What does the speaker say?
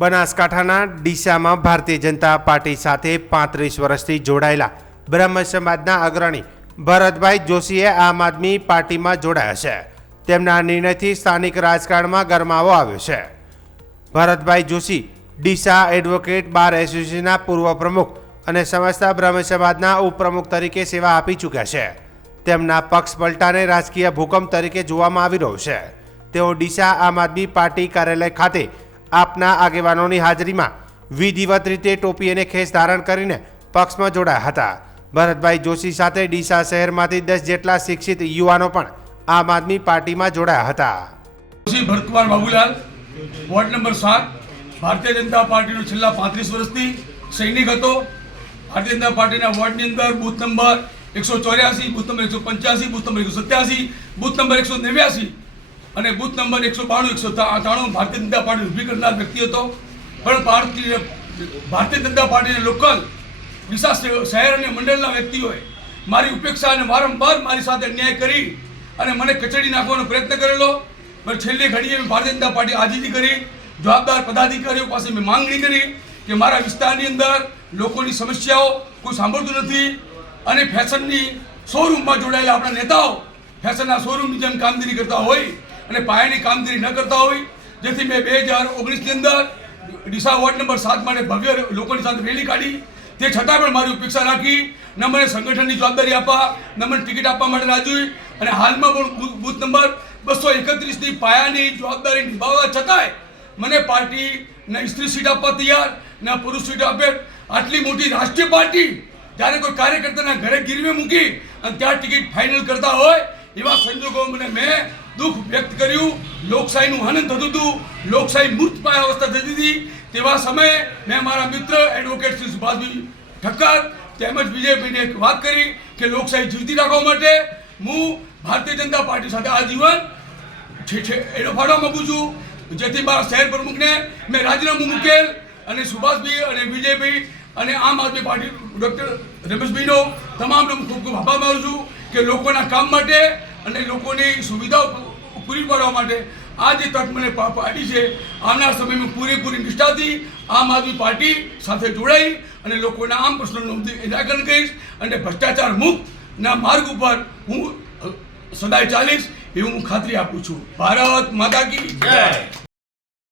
બનાસકાંઠાના ડીસામાં ભારતીય જનતા પાર્ટી સાથે 35 વર્ષથી જોડાયેલા બ્રહ્મ સમાજના અગ્રણી ભરતભાઈ જોશીએ આમ આદમી પાર્ટીમાં જોડાયા છે. તેમના નિર્ણયથી સ્થાનિક રાજકારણમાં ગરમાવો આવ્યો છે. ભરતભાઈ જોશી ડીસા એડવોકેટ બાર એસોસિએશનના પૂર્વ પ્રમુખ અને સમસ્ત બ્રહ્મ સમાજના ઉપપ્રમુખ તરીકે સેવા આપી ચૂક્યા છે. તેમના પક્ષ પલટાને રાજકીય ભૂકંપ તરીકે જોવામાં આવી રહ્યો છે. તેઓ ડીસા આમ આદમી પાર્ટી કાર્યાલય ખાતે આપના આગેવાનોની હાજરીમાં વિધિવત રીતે ટોપી અને ખેસ ધારણ કરીને પક્ષમાં જોડાયા હતા. ભરતભાઈ જોશી સાથે ડીસા શહેરમાંથી 10 જેટલા શિક્ષિત યુવાનો પણ આમ આદમી પાર્ટીમાં જોડાયા હતા. ભરતકુમાર બાબુલાલ, વોર્ડ નંબર 7, ભારતીય જનતા પાર્ટીનો છેલ્લા 35 વર્ષથી સૈનિક હતો. ભારતીય જનતા પાર્ટીના વોર્ડની અંદર booth number 184, booth number 185, booth number 187, booth number 189 અને booth number 192, 193 Bharatiya Janata party ઊભી કરનાર વ્યક્તિ હતો. પણ ભારતીય જનતા પાર્ટીના લોકલ ડીસા શહેર અને મંડળના વ્યક્તિઓએ મારી ઉપેક્ષા અને વારંવાર મારી સાથે અન્યાય કરી અને મને કચડી નાખવાનો પ્રયત્ન કરેલો. પણ છેલ્લી ઘડીએ મેં ભારતીય જનતા પાર્ટી આજીજી કરી. જવાબદાર પદાધિકારીઓ પાસે મેં માંગણી કરી કે મારા વિસ્તારની અંદર લોકોની સમસ્યાઓ કોઈ સાંભળતું નથી અને ફેશનની શોરૂમમાં જોડાયેલા આપણા નેતાઓ ફેશનના શોરૂમની જેમ કામગીરી કરતા હોય અને પાયાની કામગીરી ન કરતા હોય, જેથી મેં 2019ની અંદર ડીસા વોર્ડ નંબર 7 માટે ભવ્ય લોકોની સાથે રેલી કાઢી. તે છતાં પણ મારી ઉપેક્ષા રાખી, ન મને સંગઠનની જવાબદારી આપવા, ન મને ટિકિટ આપવા માટે રાજી. અને હાલમાં પણ બૂથ નંબર 231ની પાયાની જવાબદારી નિભાવવા છતાંય મને પાર્ટી ન સ્ત્રી સીટ આપવા તૈયાર, ન પુરુષ સીટ આપે. આટલી મોટી રાષ્ટ્રીય પાર્ટી જ્યારે કોઈ કાર્યકર્તાના ઘરે ગીરવે મૂકી અને ત્યાં ટિકિટ ફાઇનલ કરતા હોય એવા સંજોગોમાં મેં દુઃખ વ્યક્ત કર્યું. લોકશાહીનું હનન થતું હતું, લોકશાહી મૂર્તપાય અવસ્થા થતી હતી. તેવા સમયે મેં મારા મિત્ર એડવોકેટ શ્રી સુભાષભાઈ ઠક્કર તેમજ વિજયભાઈને એક વાત કરી કે લોકશાહી જીવતી રાખવા માટે હું ભારતીય જનતા પાર્ટી સાથે આજીવન એનો ફાળો મૂકું છું. જેથી મારા શહેર પ્રમુખને મેં રાજીનામું મૂકેલ અને સુભાષભાઈ અને વિજયભાઈ અને આમ આદમી પાર્ટી ડૉક્ટર રમેશભાઈનો તમામને હું ખૂબ ખૂબ આભાર માનું છું કે લોકોના કામ માટે અને લોકોની સુવિધાઓ પૂરી પાડવા માટે આ જે તક મને પાડી છે, આવનાર સમયમાં પૂરેપૂરી નિષ્ઠાથી આમ આદમી પાર્ટી સાથે જોડાઈ અને લોકોના આમ પ્રશ્નોનું નિરાકરણ કરીશ અને ભ્રષ્ટાચાર મુક્તના માર્ગ ઉપર હું સદાય ચાલીશ એવું હું ખાતરી આપું છું. ભારત માતા કી જય.